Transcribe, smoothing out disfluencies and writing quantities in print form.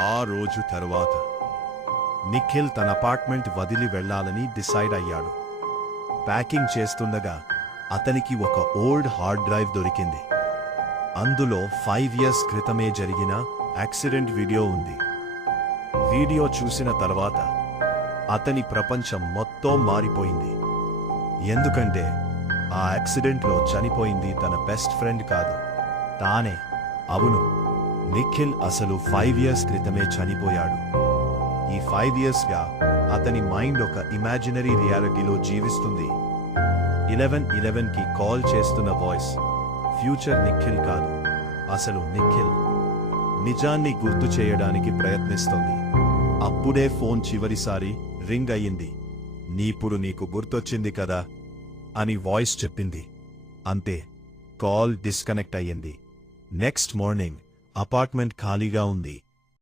ఆ రోజు తర్వాత నిఖిల్ తన అపార్ట్మెంట్ వదిలి వెళ్లాలని డిసైడ్ అయ్యాడు. ప్యాకింగ్ చేస్తుండగా అతనికి ఒక ఓల్డ్ హార్డ్ డ్రైవ్ దొరికింది. అందులో 5 years క్రితమే జరిగిన యాక్సిడెంట్ వీడియో ఉంది. వీడియో చూసిన తర్వాత అతని ప్రపంచం మొత్తం మారిపోయింది. ఎందుకంటే ఆ యాక్సిడెంట్లో చనిపోయింది తన బెస్ట్ ఫ్రెండ్ కాదు, తానే. అవును, నిఖిల్ అసలు 5 years క్రితమే చనిపోయాడు. ఈ 5 yearsగా అతని మైండ్ ఒక ఇమాజినరీ రియాలిటీలో జీవిస్తుంది. 1111కి కాల్ చేస్తున్న వాయిస్ ఫ్యూచర్ నిఖిల్ కాదు, అసలు నిఖిల్ నిజాన్ని గుర్తు చేయడానికి ప్రయత్నిస్తుంది. అప్పుడే ఫోన్ చివరిసారి రింగ్ అయ్యింది. నీప్పుడు నీకు గుర్తొచ్చింది కదా అని వాయిస్ చెప్పింది. అంతే, కాల్ డిస్కనెక్ట్ అయ్యింది. నెక్స్ట్ మార్నింగ్ అపార్ట్మెంట్ ఖాళీగా ఉంది.